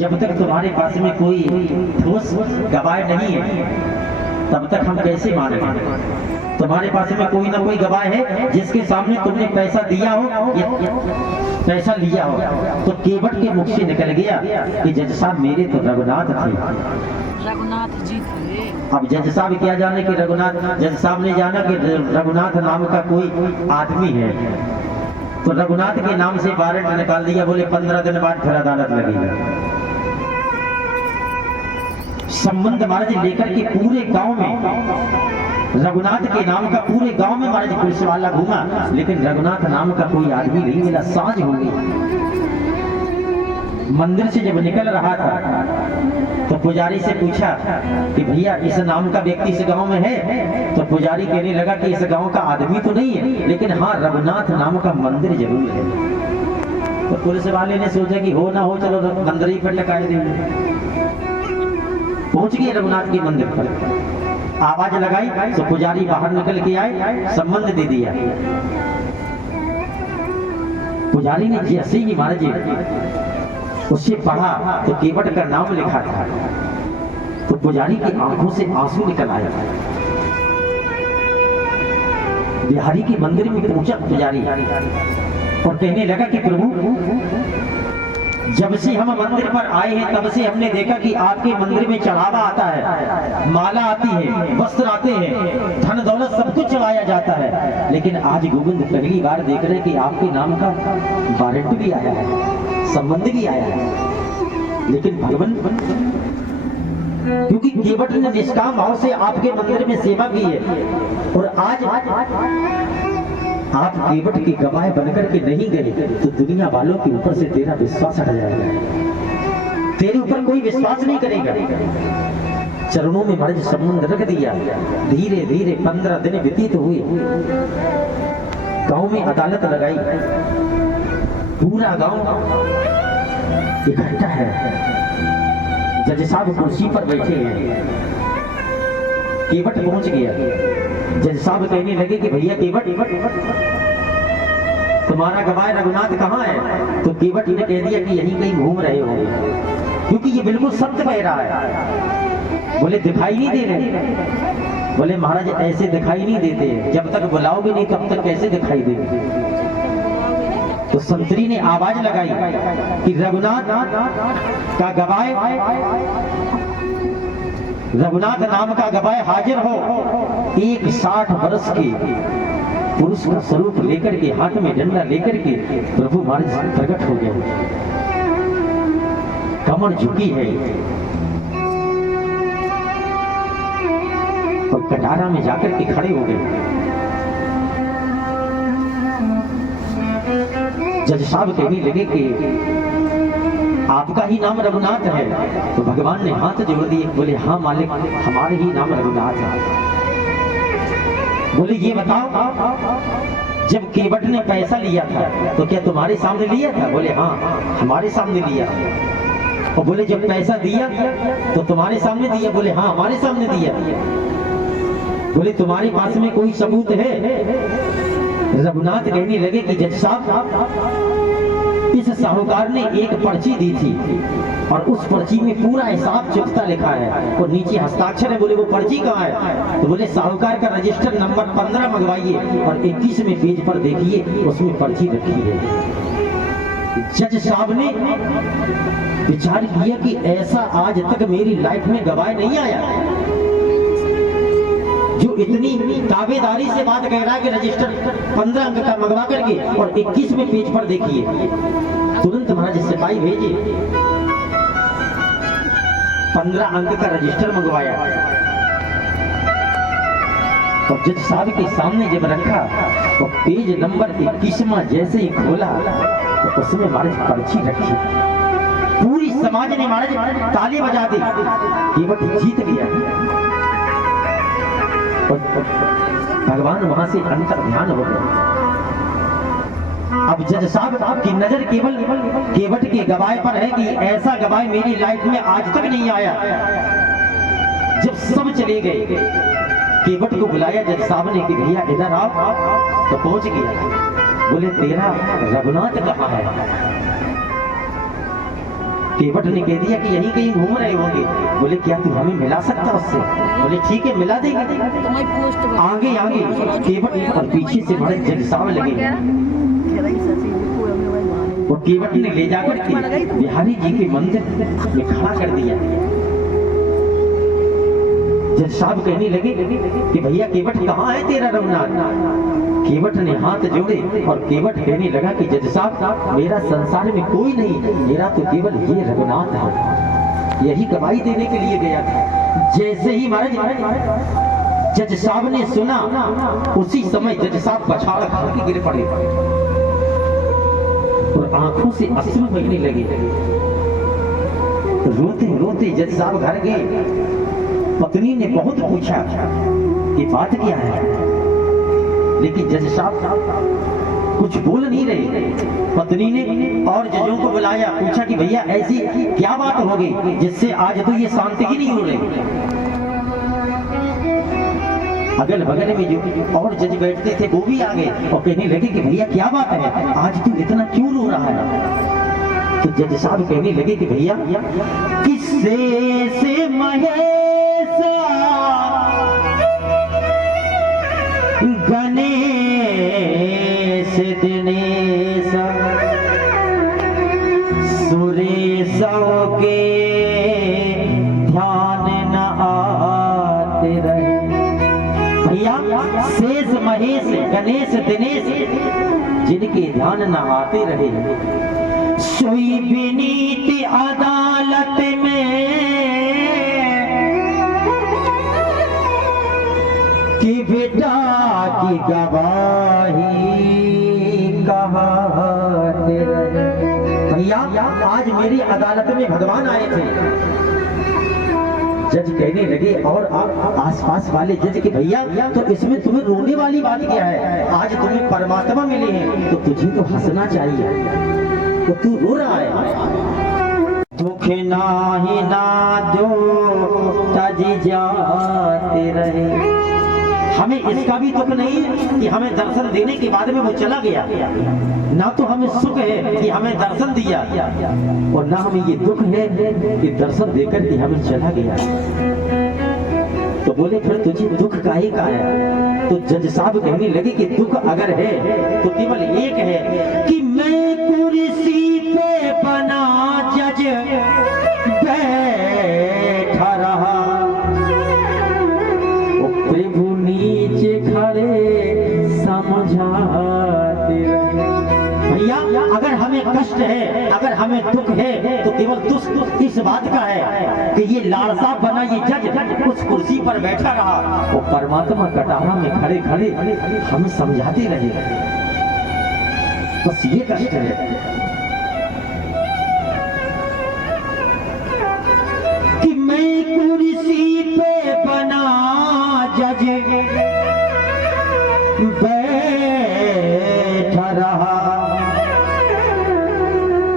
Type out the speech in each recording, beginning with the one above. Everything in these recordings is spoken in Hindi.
जब तक तुम्हारे पास में कोई ठोस गवाह नहीं है तब तक हम कैसे मानेंगे। तुम्हारे पास में कोई ना कोई गवाह है जिसके सामने तुमने पैसा दिया हो या पैसा लिया हो। तो केवट के मुख से निकल गया कि जज साहब मेरे तो रघुनाथ थे। रघुनाथ जी थे। अब जज साहब क्या जाने कि रघुनाथ, जज साहब ने जाना कि रघुनाथ नाम का कोई आदमी है। तो रघुनाथ के नाम से वारंट निकाल दिया। बोले 15 दिन बाद फिर अदालत लगेगी। संबंध महाराज लेकर के पूरे गांव में रघुनाथ के नाम का पूरे गांव में महाराज पुलिस वाला घूमा, लेकिन रघुनाथ नाम का कोई आदमी नहीं मिला। सांझ हो गई। मंदिर से जब निकल रहा था तो पुजारी से पूछा कि भैया इस नाम का व्यक्ति इस गांव में है। तो पुजारी कहने लगा कि इस गांव का आदमी तो नहीं है, लेकिन हाँ रघुनाथ नाम का मंदिर जरूर है। तो पुलिस वाले ने सोचा कि हो ना हो चलो मंदिर ही पर लगा देंगे। पहुंच गए रघुनाथ के मंदिर पर, आवाज लगाई तो पुजारी बाहर निकल के आए, संबंध दे दिया। पुजारी ने जैसे ही महाराज उससे पढ़ा तो केवट का नाम लिखा था। तो पुजारी की आंखों से आंसू निकल आया। बिहारी के मंदिर में पहुंचा पुजारी और कहने लगा कि प्रभु जब से हम मंदिर पर आए हैं तब से हमने देखा कि आपके मंदिर में चढ़ावा आता है, माला आती है, वस्त्र आते हैं, धन दौलत सब कुछ चढ़ाया जाता है। लेकिन आज गोविंद पहली बार देख रहे कि आपके नाम का वारंट भी आया है, संबंध भी आया है। लेकिन भगवान क्योंकि केवट ने निष्काम भाव से आपके मंदिर में सेवा की है और आज आप केवट के गवाह बनकर के नहीं गए तो दुनिया वालों के ऊपर से तेरा विश्वास हट जाएगा, तेरे ऊपर कोई विश्वास नहीं करेगा। चरणों में महाराज संबंध रख दिया। धीरे धीरे 15 दिन व्यतीत हुए। गांव में अदालत लगाई। पूरा गांव इकट्ठा है। जज साहब कुर्सी पर बैठे हैं। केवट पहुंच गया। जज साहब कहने लगे कि भैया केवट तुम्हारा गवाह रघुनाथ कहाँ है। तो केवट ने कह दिया कि यहीं कहीं घूम रहे हो, क्योंकि ये बिल्कुल सत्य कह रहा है। बोले दिखाई नहीं दे रहे। बोले महाराज ऐसे दिखाई नहीं देते, जब तक बुलाओगे नहीं तब तक कैसे दिखाई देंगे। तो संतरी ने आवाज लगाई कि रघुनाथ का गवाह, रघुनाथ नाम का गवाह हाजिर हो। एक 60 वर्ष के पुरुष का स्वरूप लेकर के, हाथ में डंडा लेकर के प्रभु महाराज प्रकट हो गए। कमर झुकी है और कटारा में जाकर के खड़े हो गए। जज साहब कहने लगे कि आपका ही नाम रघुनाथ है। तो भगवान ने हाथ जोड़ दिए। बोले हाँ मालिक, हमारे ही नाम रघुनाथ है। बोले ये बताओ जब केवट ने पैसा लिया था तो क्या तुम्हारे सामने लिया था। बोले हाँ हमारे सामने लिया। और बोले जब पैसा दिया तो तुम्हारे सामने दिया। बोले हाँ हमारे सामने दिया। बोले तुम्हारे पास में कोई सबूत है। रघुनाथ कहने लगे कि जज साहब इस साहूकार ने एक पर्ची दी थी और उस पर्ची में पूरा हिसाब चुकता लिखा है और नीचे हस्ताक्षर है। बोले वो पर्ची कहाँ है। तो बोले साहूकार का रजिस्टर नंबर 15 मंगवाइए और 21वें पेज पर देखिए उसमें पर्ची रखी है। जज साहब ने विचार किया कि ऐसा आज तक मेरी लाइफ में गवाह नहीं आया जो इतनी दावेदारी से बात कह रहा है कि रजिस्टर 15 अंक का मंगवा करके और 21वें पेज पर देखिए। तुरंत महाराज सिपाही भेजे, 15 अंक का रजिस्टर मंगवाया और जज साहब के सामने जब रखा तो पेज नंबर 21वां जैसे ही खोला तो उसमें महाराज पर्ची रखी। पूरी समाज ने महाराज ताली बजा दी। केवट जीत गया। भगवान वहां से अंतर ध्यान हो गए। अब जज साहब की नजर केवल केवट के गवाह पर है कि ऐसा गवाह मेरी लाइफ में आज तक नहीं आया। जब सब चले गए केवट को बुलाया जज साहब ने कि भैया इधर आओ। तो पहुंच गया। बोले तेरा रघुनाथ कहाँ है। केवट ने कह दिया कि यहीं कहीं घूम रहे होंगे। बोले क्या तू हमें मिला सकता उससे? बोले ठीक है मिला देंगे। तुम्हारी पोस्ट पर आगे आगे केवट और पीछे से बड़े जज साहब लगे और केवट ने ले जाकर के बिहारी जी के मंदिर में खड़ा कर दिया। जज साहब कहने लगे कि भैया केवट कहाँ है तेरा रघुनाथ? केवट ने हाथ जोड़े और केवट कहने लगा कि जज साहब मेरा संसार में कोई नहीं, मेरा तो केवल ये रघुनाथ है, यही गवाही देने के लिए गया था। जैसे ही महाराज जज साहब ने सुना उसी समय जज साहब पछाड़ खा के गिर पड़े और आंखों से अश्रु बहने लगे। रोते रोते जज साहब घर गए। पत्नी ने बहुत पूछा कि बात क्या है, लेकिन जज साहब कुछ बोल नहीं रहे। पत्नी ने और जजों को बुलाया, पूछा कि भैया ऐसी क्या बात हो गई जिससे आज तो ये शांति ही नहीं हो रही। अगल बगल में जो और जज बैठते थे वो भी आ गए और कहने लगे कि भैया क्या बात है, आज तू इतना क्यों रो रहा है? तो जज साहब कहने लगे कि भैया किससे से महेशा गणेश दिनेश सुरेश के ध्यान न आते रहे। भैया शेष महेश गणेश दिनेश जिनके ध्यान न आते रहे, सोई विनीत अदालत में कि बेटा की गवाही कहते रहे। भैया आज मेरी अदालत में भगवान आए थे। जज कहने लगे और आसपास वाले जज के भैया तो इसमें तुम्हें रोने वाली बात क्या है? आज तुम्हें परमात्मा मिले हैं तो तुझे तो हंसना चाहिए, तो तू रो रहा है। दुख नाही ना जो तज जाते रहे। हमें इसका भी दुख नहीं कि हमें दर्शन देने के बाद में वो चला गया, ना तो हमें सुख है कि हमें दर्शन दिया और ना हमें ये दुख है कि दर्शन देकर के हमें चला गया। तो बोले फिर तुझे दुख काहे का है? तो जज साहब कहने लगे कि दुख अगर है तो केवल एक है कि मैं कुर्सी पे बना जज बैठा रहा, प्रभु नीचे खड़े समझाते रहे। भैया अगर हमें कष्ट है, अगर हमें दुख है तो केवल दुख इस बात का है कि ये लालसा बना ये जज उस कुर्सी पर बैठा रहा, वो परमात्मा कटारा में खड़े खड़े हम समझाते रहे, बस ये कष्ट है। कि मैं कुर्सी पे बना जज बैठा रहा,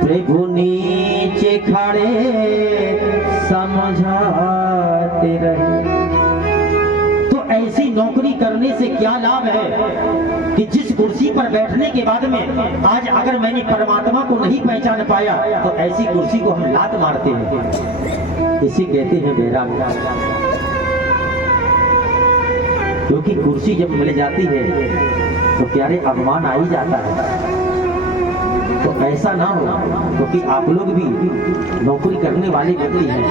प्रभु नीचे खड़े समझाते रहे। तो ऐसी नौकरी करने से क्या लाभ है कि जिस कुर्सी पर बैठने के बाद में आज अगर मैंने परमात्मा को नहीं पहचान पाया तो ऐसी कुर्सी को हम लात मारते हैं, इसी कहते हैं बैराग। क्योंकि कुर्सी जब मिल जाती है तो प्यारे अपमान आ ही जाता है। तो ऐसा ना हो, क्योंकि आप लोग भी नौकरी करने वाले व्यक्ति हैं।